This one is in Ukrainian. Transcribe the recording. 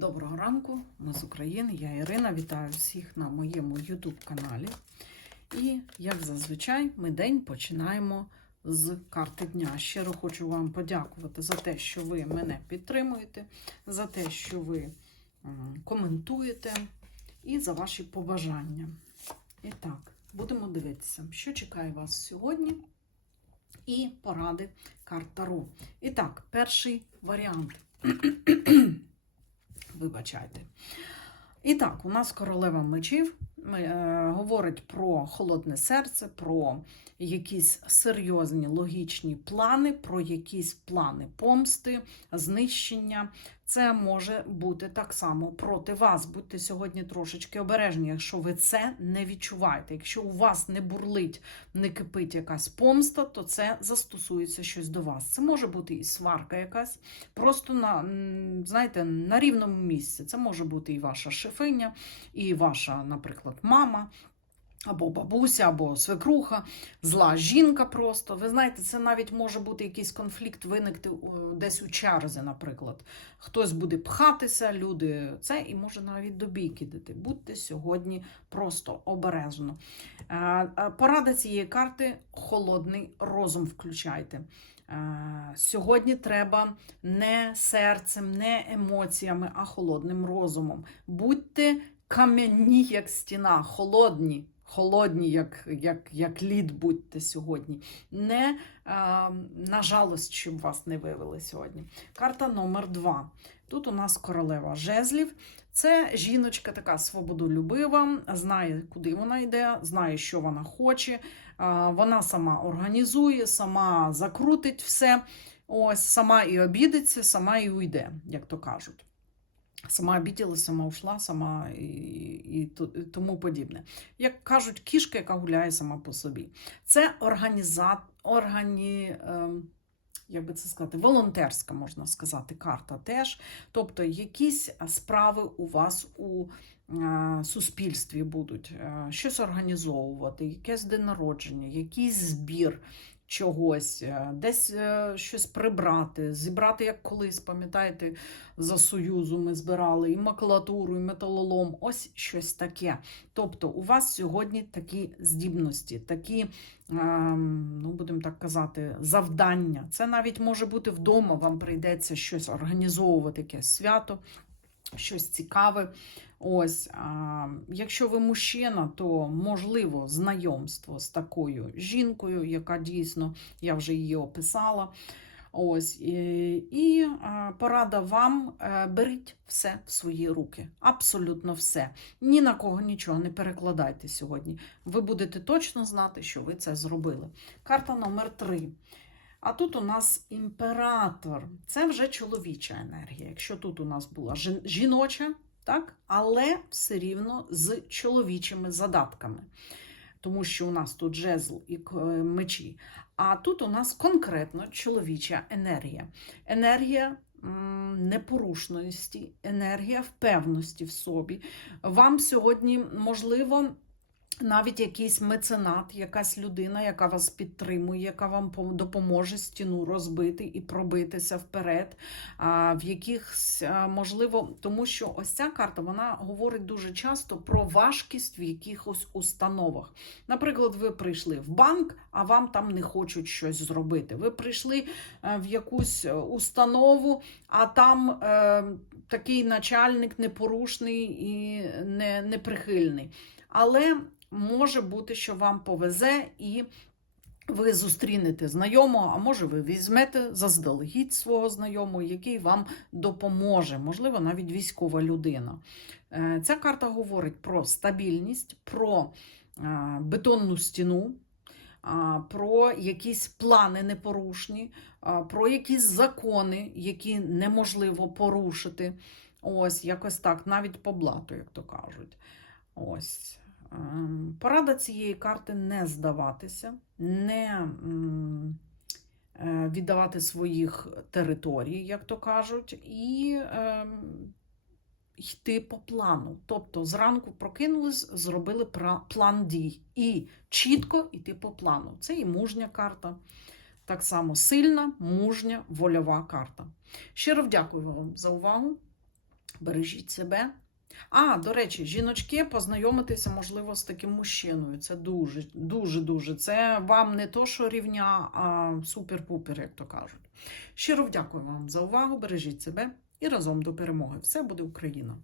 Доброго ранку, ми з України, я Ірина. Вітаю всіх на моєму YouTube каналі. І, як зазвичай, ми день починаємо з карти дня. Щиро хочу вам подякувати за те, що ви мене підтримуєте, за те, що ви коментуєте, і за ваші побажання. І так, будемо дивитися, що чекає вас сьогодні. І поради карт Таро. І так, перший варіант. Вибачайте. І так, у нас королева мечів говорить про холодне серце, про якісь серйозні логічні плани, про якісь плани помсти, знищення. Це може бути так само проти вас. Будьте сьогодні трошечки обережні, якщо ви це не відчуваєте. Якщо у вас не бурлить, не кипить якась помста, то це застосується щось до вас. Це може бути і сварка якась, просто на, знаєте, на рівному місці. Це може бути і ваша шефиня, і ваша, наприклад, мама. Або бабуся, або свекруха, зла жінка просто. Ви знаєте, це навіть може бути якийсь конфлікт виникти е, десь у черзі, наприклад. Хтось буде пхатися, люди це і може навіть до бійки йти. Будьте сьогодні просто обережно. Е, е, Порада цієї карти холодний розум включайте. Сьогодні треба не серцем, не емоціями, а холодним розумом. Будьте кам'яні, як стіна, холодні. Холодні, як, як, як лід будьте сьогодні. Не е, на жалость, щоб вас не вивели сьогодні. Карта номер два. Тут у нас королева жезлів. Це жіночка така свободолюбива, знає, куди вона йде, знає, що вона хоче. Е, Вона сама організує, сама закрутить все. Ось сама і обідеться, сама і уйде, як то кажуть. Сама обіділа, сама ушла, сама і, і, і тому подібне. Як кажуть, кішка, яка гуляє сама по собі. Це організа... органі... ем, як би це сказати, волонтерська, можна сказати, карта теж. Тобто якісь справи у вас у е, суспільстві будуть, е, щось організовувати, якесь день народження, якийсь збір чогось, е, десь е, щось прибрати, зібрати, як колись, пам'ятаєте, за Союзу ми збирали і макулатуру, і металолом, ось щось таке. Тобто у вас сьогодні такі здібності, такі, ем, ну будемо так казати, завдання. Це навіть може бути вдома, вам прийдеться щось організовувати, якесь свято, щось цікаве. Ось, а, якщо ви мужчина, то можливо знайомство з такою жінкою, яка дійсно, я вже її описала. Ось, і, і порада вам е, беріть все в свої руки. Абсолютно все. Ні на кого нічого не перекладайте сьогодні. Ви будете точно знати, що ви це зробили. Карта номер три. А тут у нас імператор. Це вже чоловіча енергія. Якщо тут у нас була жіноча, так? але все рівно з чоловічими задатками. Тому що у нас тут жезл і к- мечі. А тут у нас конкретно чоловіча енергія. Енергія непорушності, енергія впевності в собі. Вам сьогодні, можливо, навіть якийсь меценат, якась людина, яка вас підтримує, яка вам допоможе стіну розбити і пробитися вперед. В якихось, можливо, тому що ось ця карта вона говорить дуже часто про важкість в якихось установах. Наприклад, ви прийшли в банк, а вам там не хочуть щось зробити. Ви прийшли е, в якусь е, установу, а там е, такий начальник непорушний і не, неприхильний. Але може бути, що вам повезе і ви зустрінете знайомого, а може, ви візьмете заздалегідь свого знайомого, який вам допоможе, можливо, навіть військова людина. Е, Ця карта говорить про стабільність, про е, бетонну стіну, про якісь плани непорушні, про якісь закони, які неможливо порушити. Ось, якось так, навіть по блату, як то кажуть. Ось. Ем, Порада цієї карти не здаватися, не е, віддавати своїх територій, як то кажуть, і ем, йти по плану. Тобто зранку прокинулись, зробили план дій і чітко йти по плану. Це і мужня карта. Так само сильна, мужня, вольова карта. Щиро вдякую вам за увагу. Бережіть себе. А, до речі, жіночки, познайомитися, можливо, з таким мужчиною. Це дуже, дуже, дуже. Це вам не то, що рівня, а супер-пупер, як то кажуть. Щиро вдякую вам за увагу. Бережіть себе і разом до перемоги. Все буде Україна!